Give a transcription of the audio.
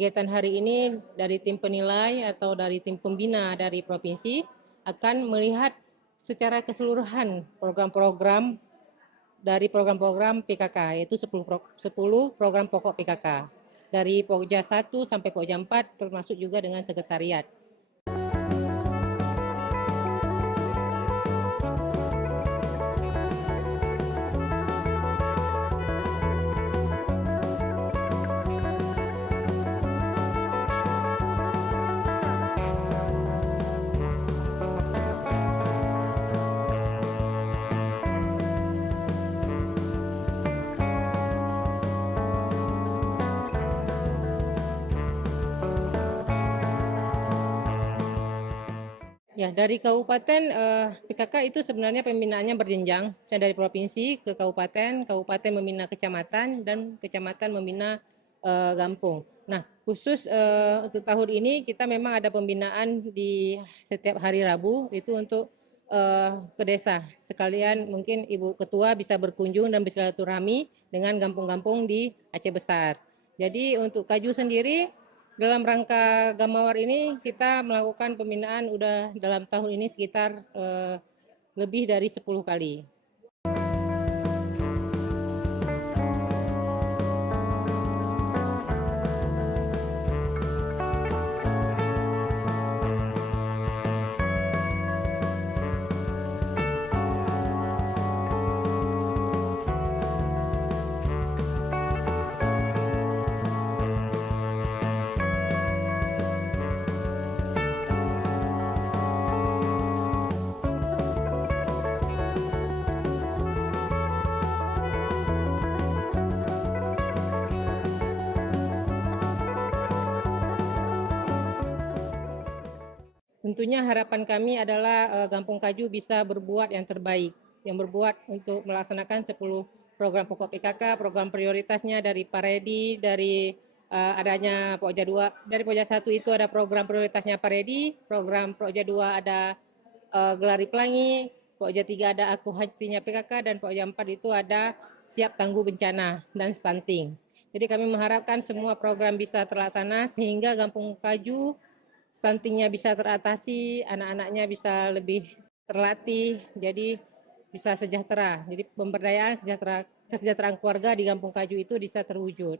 kegiatan hari ini dari tim penilai atau dari tim pembina dari provinsi akan melihat secara keseluruhan program-program dari program-program PKK, yaitu 10 program pokok PKK. Dari Pokja 1 sampai Pokja 4, termasuk juga dengan sekretariat. Ya, dari kabupaten PKK itu sebenarnya pembinaannya berjenjang. Misalnya dari provinsi ke kabupaten, kabupaten membina kecamatan, dan kecamatan membina kampung. Nah, khusus untuk tahun ini kita memang ada pembinaan di setiap hari Rabu itu untuk ke desa. Sekalian mungkin Ibu Ketua bisa berkunjung dan bersilaturahmi dengan kampung-kampung di Aceh Besar. Jadi untuk Kaju sendiri, dalam rangka Gamawar ini kita melakukan pembinaan udah dalam tahun ini sekitar lebih dari 10 kali. Tentunya harapan kami adalah Kampung Kaju bisa berbuat yang terbaik, yang berbuat untuk melaksanakan 10 program pokok PKK, program prioritasnya dari Paredi, dari adanya Pokja 2, dari Pokja 1 itu ada program prioritasnya Paredi, program Pokja 2 ada Gelari Pelangi, Pokja 3 ada Aku Hatinya PKK, dan Pokja 4 itu ada Siap Tangguh Bencana dan Stunting. Jadi kami mengharapkan semua program bisa terlaksana sehingga Kampung Kaju stuntingnya bisa teratasi, anak-anaknya bisa lebih terlatih, jadi bisa sejahtera. Jadi pemberdayaan kesejahteraan keluarga di Kampung Kaju itu bisa terwujud.